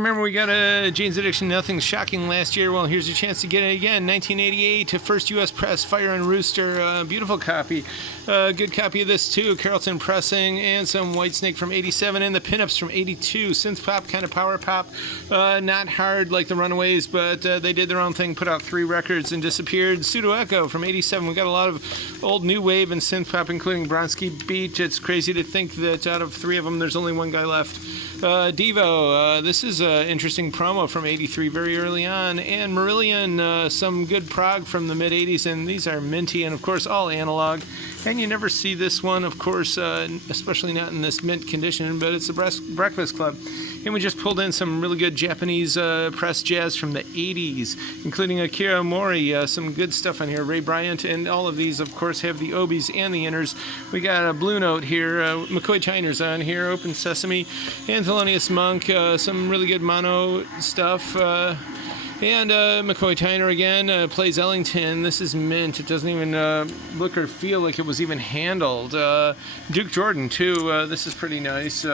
Remember, we got a Jane's Addiction, Nothing Shocking last year. Well, here's your chance to get it again. 1988, First U.S. Press, Fire and Rooster. Beautiful copy. Good copy of this, too. Carrollton Pressing, and some Whitesnake from 87, and the Pinups from 82. Synth pop, kind of power pop. Not hard like the Runaways, but they did their own thing, put out 3 records, and disappeared. Pseudo Echo from 87. We got a lot of old new wave and synth pop, including Bronski Beat. It's crazy to think that out of 3 of them, there's only 1 guy left. Devo, this is an interesting promo from 83, very early on. And Marillion, some good prog from the mid-80s, and these are minty, and of course all analog. And you never see this one, of course, especially not in this mint condition, but it's the Breakfast Club. And we just pulled in some really good Japanese press jazz from the 80s, including Akira Mori, some good stuff on here, Ray Bryant, and all of these, of course, have the obies and the inners. We got a Blue Note here, McCoy Tyner's on here, Open Sesame, and Thelonious Monk, some really good mono stuff. And McCoy Tyner again plays Ellington. This is mint. It doesn't even look or feel like it was even handled. Duke Jordan, too. This is pretty nice.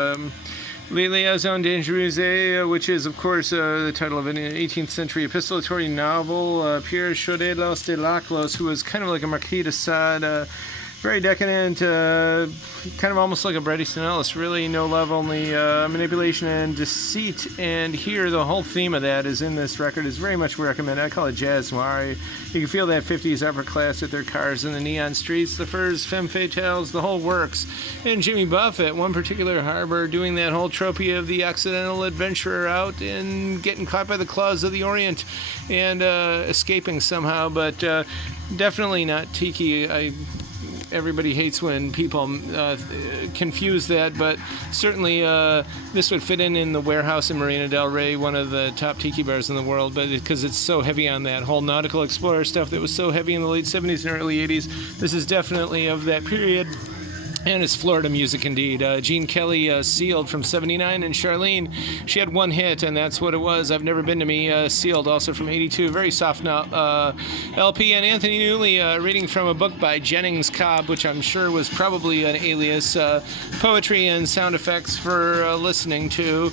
Les Liaisons Dangereuses, which is, of course, the title of an 18th century epistolatory novel. Pierre Chodelos de Laclos, who was kind of like a Marquis de Sade, very decadent, kind of almost like a Bret Easton Ellis, really no love, only manipulation and deceit. And here, the whole theme of that is in this record, is very much recommended. I call it jazz noir. You can feel that 50s upper class with their cars in the neon streets, the Furs, Femme Fatales, the whole works. And Jimmy Buffett, one particular harbor, doing that whole tropey of the accidental adventurer out and getting caught by the claws of the Orient and escaping somehow, but definitely not tiki. Everybody hates when people confuse that, but certainly this would fit in the Warehouse in Marina del Rey, one of the top tiki bars in the world, but because it's so heavy on that whole nautical explorer stuff that was so heavy in the late 70s and early 80s, this is definitely of that period. And it's Florida music indeed. Gene Kelly, Sealed from 79, and Charlene, she had 1 hit, and that's what it was. I've Never Been to Me, Sealed, also from 82. Very soft LP. And Anthony Newley, reading from a book by Jennings Cobb, which I'm sure was probably an alias. Poetry and sound effects for listening to.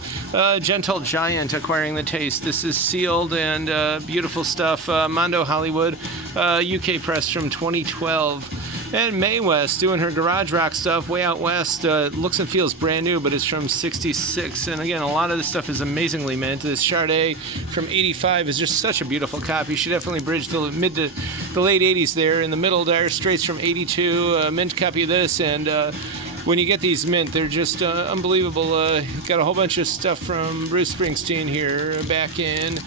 Gentle Giant, Acquiring the Taste. This is Sealed, and beautiful stuff. Mondo Hollywood, UK press from 2012. And Mae West doing her garage rock stuff way out west. Looks and feels brand new, but it's from 66. And again, a lot of this stuff is amazingly mint. This Sade from 85 is just such a beautiful copy. She definitely bridged the mid to the late 80s there. In the middle, Dire Straits from 82. Mint copy of this. And when you get these mint, they're just unbelievable. Got a whole bunch of stuff from Bruce Springsteen here back in.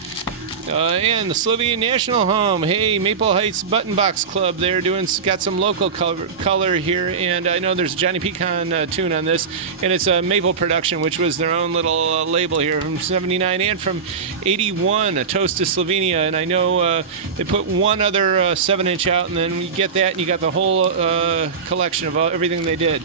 And the Slovenian National Home. Hey, Maple Heights Button Box Club. They're got some local color here, and I know there's a Johnny Pecan tune on this, and it's a Maple production, which was their own little label here from 79 and from 81. A Toast to Slovenia, and I know they put one other 7-inch out, and then you get that, and you got the whole collection of everything they did.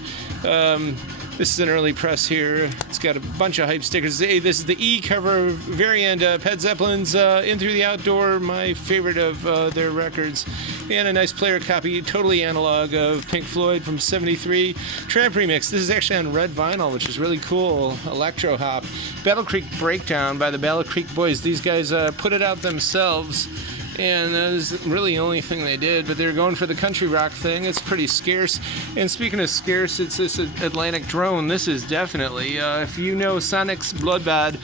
This is an early press here. It's got a bunch of hype stickers. Hey, this is the E cover variant. Pet Zeppelin's In Through the Outdoor, my favorite of their records. And a nice player copy, totally analog, of Pink Floyd from 73. Tramp remix. This is actually on red vinyl, which is really cool. Electro hop. Battle Creek Breakdown by the Battle Creek Boys. These guys put it out themselves. And that is really the only thing they did, but they're going for the country rock thing. It's pretty scarce. And speaking of scarce, it's this Atlantic Drone. This is definitely, if you know Sonic's Bloodbad,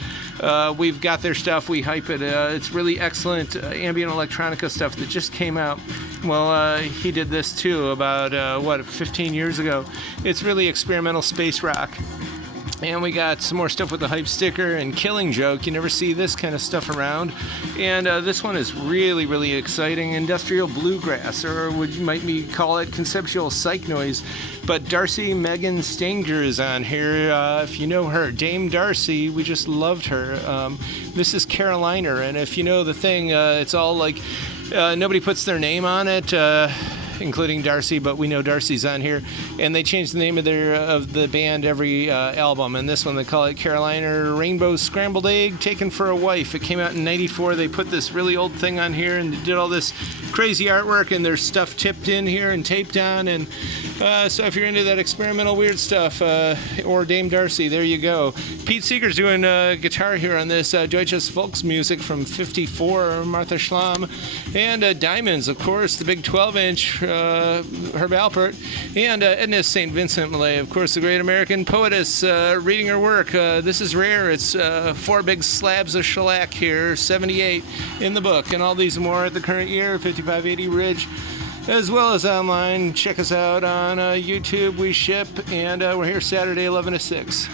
we've got their stuff. We hype it. It's really excellent ambient electronica stuff that just came out. Well, he did this too about, 15 years ago. It's really experimental space rock. And we got some more stuff with the hype sticker and Killing Joke. You never see this kind of stuff around. And this one is really, really exciting. Industrial bluegrass, or you might call it conceptual psych noise. But Darcy Megan Stanger is on here. If you know her, Dame Darcy, we just loved her. This is Carolina, and if you know the thing, it's all like nobody puts their name on it. including Darcy, but we know Darcy's on here. And they changed the name of the band every album. And this one they call it Carolina Rainbow Scrambled Egg Taken for a Wife. It came out in '94. They put this really old thing on here and did all this crazy artwork, and there's stuff tipped in here and taped on. And so if you're into that experimental weird stuff, or Dame Darcy, there you go. Pete Seeger's doing guitar here on this Deutsches Volksmusik from '54, Martha Schlamm, and Diamonds, of course, the big 12-inch Herb Alpert, and Edna St Vincent Millay, of course, the great American poetess, reading her work. This is rare. It's 4 big slabs of shellac here, 78 in the book, and all these more at the current year, 5580 Ridge, as well as online. Check us out on YouTube. We ship, and we're here Saturday 11 to 6.